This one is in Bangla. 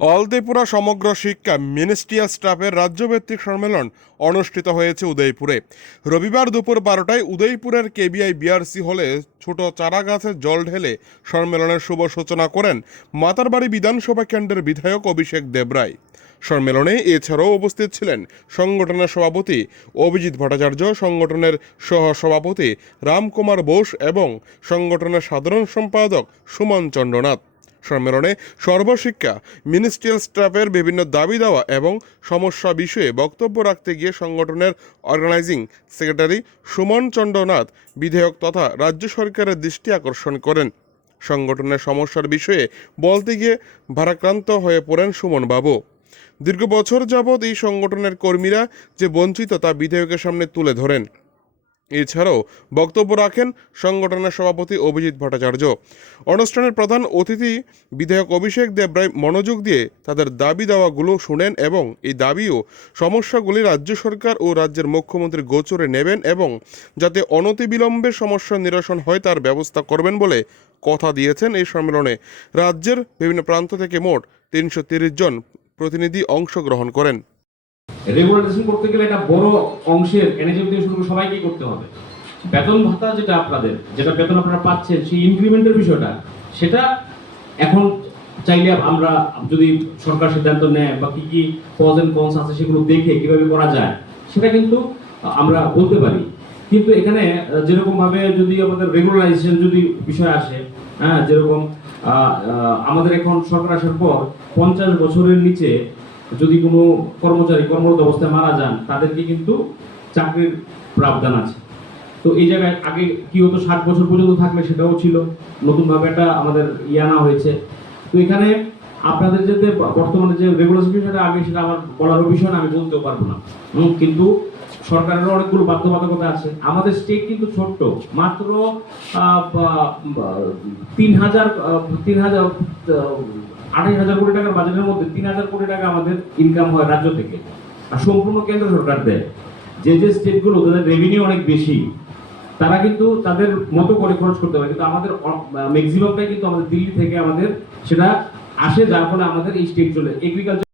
অলত্রিপুরা সমগ্র শিক্ষা মিনিস্ট্রিয়াল স্টাফের রাজ্যভিত্তিক সম্মেলন অনুষ্ঠিত হয়েছে উদয়পুরে। রবিবার দুপুর বারোটায় উদয়পুরের কেবিআই বিআরসি হলে ছোট চারা গাছে জল ঢেলে সম্মেলনের শুভ সূচনা করেন মাতারবাড়ি বিধানসভা কেন্দ্রের বিধায়ক অভিষেক দেবরায়। সম্মেলনে এছাড়াও উপস্থিত ছিলেন সংগঠনের সভাপতি অভিজিৎ ভট্টাচার্য, সংগঠনের সহ সভাপতি রামকুমার বোস এবং সংগঠনের সাধারণ সম্পাদক সুমন চন্দ্রনাথ। সম্মেলনে সর্বশিক্ষা মিনিস্ট্রিয়াল স্টাফের বিভিন্ন দাবি দেওয়া এবং সমস্যা বিষয়ে বক্তব্য রাখতে গিয়ে সংগঠনের অর্গানাইজিং সেক্রেটারি সুমন চন্দ্রনাথ বিধেয়ক তথা রাজ্য সরকারের দৃষ্টি আকর্ষণ করেন। সংগঠনের সমস্যার বিষয়ে বলতে গিয়ে ভারাক্রান্ত হয়ে পড়েন সুমন বাবু। দীর্ঘ বছর যাবৎ এই সংগঠনের কর্মীরা যে বঞ্চিত তা বিধেয়কের সামনে তুলে ধরেন। এছাড়াও বক্তব্য রাখেন সংগঠনের সভাপতি অভিজিৎ ভট্টাচার্য। অনুষ্ঠানের প্রধান অতিথি বিধায়ক অভিষেক দেবরায় মনোযোগ দিয়ে তাদের দাবি দাওয়াগুলো শুনেন এবং এই দাবি ও সমস্যাগুলি রাজ্য সরকার ও রাজ্যের মুখ্যমন্ত্রী গোচরে নেবেন এবং যাতে অনতিবিলম্বে সমস্যা নিরসন হয় তার ব্যবস্থা করবেন বলে কথা দিয়েছেন এই সম্মেলনে। রাজ্যের বিভিন্ন প্রান্ত থেকে মোট তিনশো জন প্রতিনিধি অংশগ্রহণ করেন। রেগুলারাইজেশন করতে গেলে একটা বড় অংশের এনএচএম থেকে শুরু সবাইকেই করতে হবে। বেতন ভাতা যেটা আপনাদের, যেটা বেতন আপনারা পাচ্ছেন, সেই ইনক্রিমেন্টের বিষয়টা, সেটা এখন চাইলে আমরা যদি সরকার সিদ্ধান্ত নেয় বা কি কি পজ এন্ড কনস আছে সেগুলো দেখে কীভাবে করা যায়, সেটা কিন্তু আমরা বলতে পারি। কিন্তু এখানে যেরকম ভাবে যদি আমাদের রেগুলারাইজেশন যদি বিষয় আসে হ্যাঁ যেরকম আমাদের এখন সরকার আসার পর পঞ্চাশ বছরের নিচে যদি কোনো কর্মচারী, কর্মরত অবস্থায় মারা যান, তাদেরকে কিন্তু চাকরির প্রাবধান আছে। তো এই জায়গায় আগে কি হতো, ষাট বছর পর্যন্ত থাকলে সেটাও ছিল। নতুনভাবে একটা আমাদের ইয়ে আনা হয়েছে। তো এখানে আপনাদের যেতে বর্তমানে যে রেগুলেশন বিষয়টা আমি সেটা আমার বলার বিষয় না, আমি বলতেও পারব না। কিন্তু সরকারের অনেকগুলো বাধ্যবাধকতা আছে। আমাদের স্টেট কিন্তু ছোট্ট। মাত্র তিন হাজার তিন হাজার আঠাশ হাজার কোটি টাকার বাজেটের মধ্যে তিন হাজার কোটি টাকা আমাদের ইনকাম হয় রাজ্য থেকে। আর সম্পূর্ণ কেন্দ্র সরকার দেয়। যে যে স্টেটগুলো তাদের রেভিনিউ অনেক বেশি, তারা কিন্তু তাদের মতো করে খরচ করতে পারে। কিন্তু আমাদের ম্যাক্সিমামটাই কিন্তু আমাদের দিল্লি থেকে আমাদের সেটা আসে, যার ফলে আমাদের এই স্টেট চলে। এগ্রিকালচার